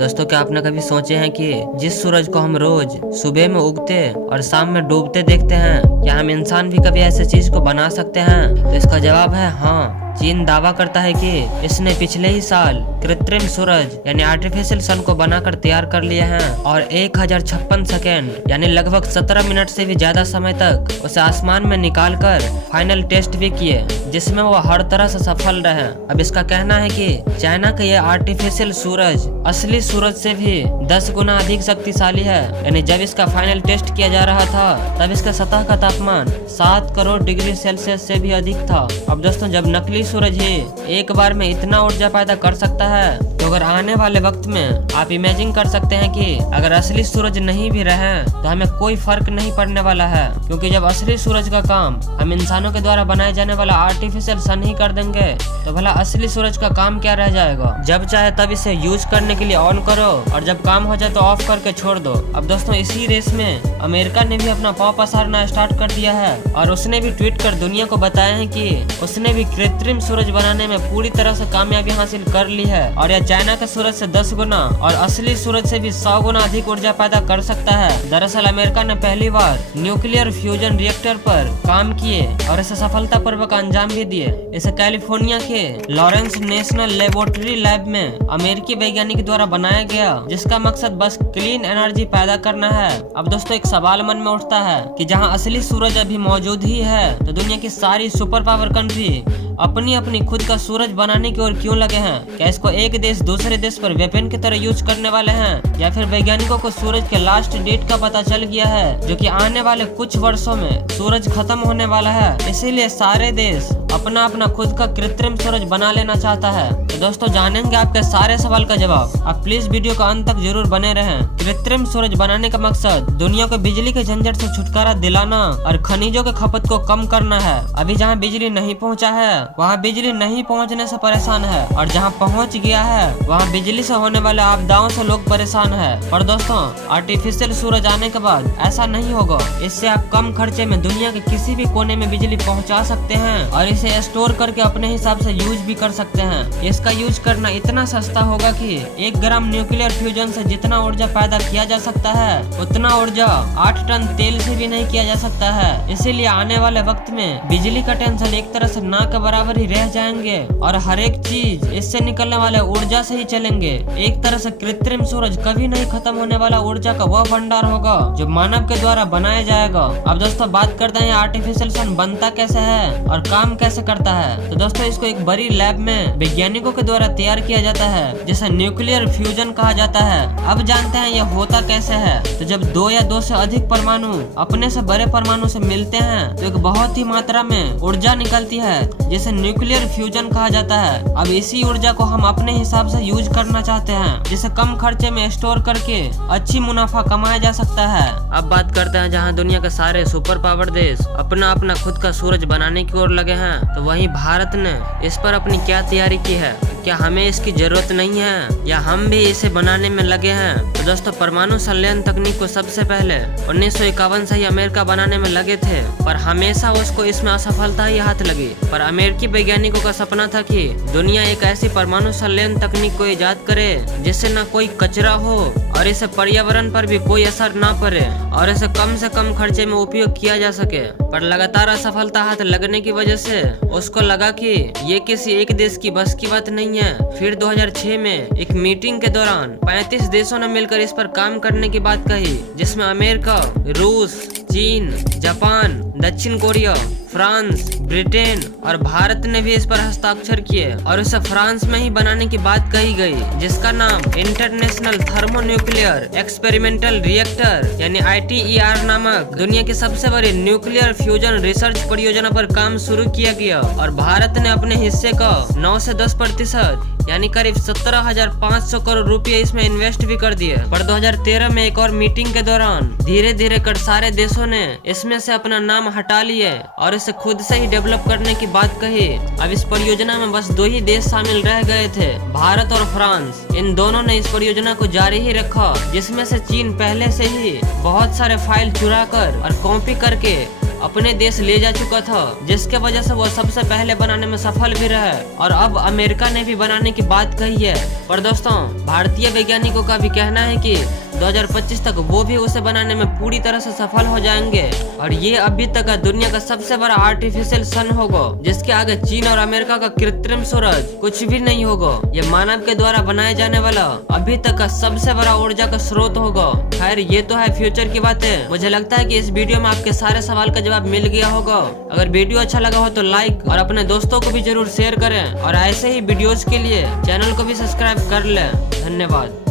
दोस्तों, क्या आपने कभी सोचे हैं कि जिस सूरज को हम रोज सुबह में उगते और शाम में डूबते देखते हैं, क्या हम इंसान भी कभी ऐसे चीज को बना सकते हैं? तो इसका जवाब है हाँ। चीन दावा करता है कि इसने पिछले ही साल कृत्रिम सूरज यानी आर्टिफिशियल सन को बनाकर तैयार कर लिए हैं और 1056 सेकेंड यानी लगभग 17 मिनट से भी ज्यादा समय तक उसे आसमान में निकाल कर फाइनल टेस्ट भी किए, जिसमें वो हर तरह से सफल रहे। अब इसका कहना है कि चाइना का यह आर्टिफिशियल सूरज असली सूरज से भी 10 गुना अधिक शक्तिशाली है। यानी जब इसका फाइनल टेस्ट किया जा रहा था तब इसका सतह का तापमान 7 करोड़ डिग्री सेल्सियस से भी अधिक था। अब दोस्तों, जब नकली सूरज ही एक बार में इतना ऊर्जा पैदा कर सकता है, तो अगर आने वाले वक्त में आप इमेजिन कर सकते हैं कि अगर असली सूरज नहीं भी रहे तो हमें कोई फर्क नहीं पड़ने वाला है, क्योंकि जब असली सूरज का काम हम इंसानों के द्वारा बनाए जाने वाला आर्टिफिशियल सन ही कर देंगे तो भला असली सूरज का काम क्या रह जाएगा। जब चाहे तब इसे यूज करने के लिए ऑन करो और जब काम हो जाए तो ऑफ करके छोड़ दो। अब दोस्तों, इसी रेस में अमेरिका ने भी अपना पांव पसारना स्टार्ट कर दिया है और उसने भी ट्वीट कर दुनिया को बताया है कि उसने भी कृत्रिम सूरज बनाने में पूरी तरह से कामयाबी हासिल कर ली है और यह चाइना के सूरज से 10 गुना और असली सूरज से भी 100 गुना अधिक ऊर्जा पैदा कर सकता है। दरअसल अमेरिका ने पहली बार न्यूक्लियर फ्यूजन रिएक्टर पर काम किए और इसे सफलतापूर्वक अंजाम भी दिए। इसे कैलिफोर्निया के लॉरेंस नेशनल लेबोरेटरी लैब में अमेरिकी वैज्ञानिक द्वारा बनाया गया, जिसका मकसद बस क्लीन एनर्जी पैदा करना है। अब दोस्तों, एक सवाल मन में उठता है कि जहां असली सूरज अभी मौजूद ही है तो दुनिया की सारी सुपर पावर कंट्री अपनी अपनी खुद का सूरज बनाने की ओर क्यों लगे हैं? क्या इसको एक देश दूसरे देश पर वेपन की तरह यूज करने वाले हैं, या फिर वैज्ञानिकों को सूरज के लास्ट डेट का पता चल गया है जो कि आने वाले कुछ वर्षों में सूरज खत्म होने वाला है, इसीलिए सारे देश अपना अपना खुद का कृत्रिम सूरज बना लेना चाहता है? तो दोस्तों, जानेंगे आपके सारे सवाल का जवाब। आप प्लीज वीडियो का अंत तक जरूर बने रहें। कृत्रिम सूरज बनाने का मकसद दुनिया को बिजली के झंझट से छुटकारा दिलाना और खनिजों के खपत को कम करना है। अभी जहाँ बिजली नहीं पहुँचा है वहाँ बिजली नहीं पहुँचने से परेशान है, और जहाँ पहुँच गया है वहाँ बिजली से होने वाले आपदाओं से लोग परेशान है। और दोस्तों, आर्टिफिशियल सूरज आने के बाद ऐसा नहीं होगा। इससे आप कम खर्चे में दुनिया के किसी भी कोने में बिजली पहुँचा सकते हैं और इसे स्टोर करके अपने हिसाब से यूज भी कर सकते हैं। इसका यूज करना इतना सस्ता होगा कि 1 ग्राम न्यूक्लियर फ्यूजन से जितना ऊर्जा पैदा किया जा सकता है उतना ऊर्जा 8 टन तेल से भी नहीं किया जा सकता है। इसीलिए आने वाले वक्त में बिजली का टेंशन एक तरह से ना के बराबर ही रह जाएंगे और हर एक चीज इससे निकलने वाले ऊर्जा से ही चलेंगे। एक तरह से कृत्रिम सूरज कभी नहीं खत्म होने वाला ऊर्जा का वह भंडार होगा जो मानव के द्वारा बनाया जाएगा। अब दोस्तों, बात करते हैं आर्टिफिशियल सन बनता कैसे है और काम कैसे करता है। तो दोस्तों, इसको एक बड़ी लैब में वैज्ञानिकों के द्वारा तैयार किया जाता है, जिसे न्यूक्लियर फ्यूजन कहा जाता है। अब जानते हैं यह होता कैसे है। तो जब 2 या 2 से अधिक परमाणु अपने से बड़े परमाणु से मिलते हैं तो एक बहुत ही मात्रा में ऊर्जा निकलती है, जिसे न्यूक्लियर फ्यूजन कहा जाता है। अब इसी ऊर्जा को हम अपने हिसाब से यूज करना चाहते हैं, जिसे कम खर्चे में स्टोर करके अच्छी मुनाफा कमाया जा सकता है। अब बात करते हैं जहां दुनिया के सारे सुपर पावर देश अपना अपना खुद का सूरज बनाने की ओर लगे हैं, तो वहीं भारत ने इस पर अपनी क्या तैयारी की है। क्या हमें इसकी जरूरत नहीं है या हम भी इसे बनाने में लगे हैं? तो दोस्तों, परमाणु संलयन तकनीक को सबसे पहले 1951 से ही अमेरिका बनाने में लगे थे, पर हमेशा उसको इसमें असफलता ही हाथ लगी। पर अमेरिकी वैज्ञानिकों का सपना था कि दुनिया एक ऐसी परमाणु संलयन तकनीक को इजाद करे जिससे न कोई कचरा हो और इसे पर्यावरण पर भी कोई असर न पड़े और इसे कम से कम खर्चे में उपयोग किया जा सके। पर लगातार असफलता हाथ लगने की वजह से उसको लगा कि ये किसी एक देश की बस की बात नहीं है। फिर 2006 में एक मीटिंग के दौरान 35 देशों ने मिलकर इस पर काम करने की बात कही, जिसमें अमेरिका, रूस, चीन, जापान, दक्षिण कोरिया, फ्रांस, ब्रिटेन और भारत ने भी इस पर हस्ताक्षर किए और उसे फ्रांस में ही बनाने की बात कही गई, जिसका नाम इंटरनेशनल थर्मोन्यूक्लियर एक्सपेरिमेंटल रिएक्टर यानी ITER नामक दुनिया की सबसे बड़ी न्यूक्लियर फ्यूजन रिसर्च परियोजना पर काम शुरू किया गया। और भारत ने अपने हिस्से का 9 से 10% यानी करीब 17,500 करोड़ रुपए इसमें इन्वेस्ट भी कर दिए। पर 2013 में एक और मीटिंग के दौरान धीरे धीरे कर सारे देशों ने इसमें से अपना नाम हटा लिए और इसे खुद से ही डेवलप करने की बात कही। अब इस परियोजना में बस 2 ही देश शामिल रह गए थे, भारत और फ्रांस। इन दोनों ने इस परियोजना को जारी ही रखा, जिसमें से चीन पहले से ही बहुत सारे फाइल चुरा कर और कॉपी करके अपने देश ले जा चुका था, जिसके वजह से वो सबसे पहले बनाने में सफल भी रहे और अब अमेरिका ने भी बनाने की बात कही है। पर दोस्तों, भारतीय वैज्ञानिकों का भी कहना है कि 2025 तक वो भी उसे बनाने में पूरी तरह से सफल हो जाएंगे और ये अभी तक का दुनिया का सबसे बड़ा आर्टिफिशियल सन होगा, जिसके आगे चीन और अमेरिका का कृत्रिम सूरज कुछ भी नहीं होगा। ये मानव के द्वारा बनाए जाने वाला अभी तक का सबसे बड़ा ऊर्जा का स्रोत होगा। खैर, ये तो है फ्यूचर की बातें। मुझे लगता है कि इस वीडियो में आपके सारे सवाल का जवाब मिल गया होगा। अगर वीडियो अच्छा लगा हो तो लाइक और अपने दोस्तों को भी जरूर शेयर करें और ऐसे ही वीडियोज के लिए चैनल को भी सब्सक्राइब कर लें। धन्यवाद।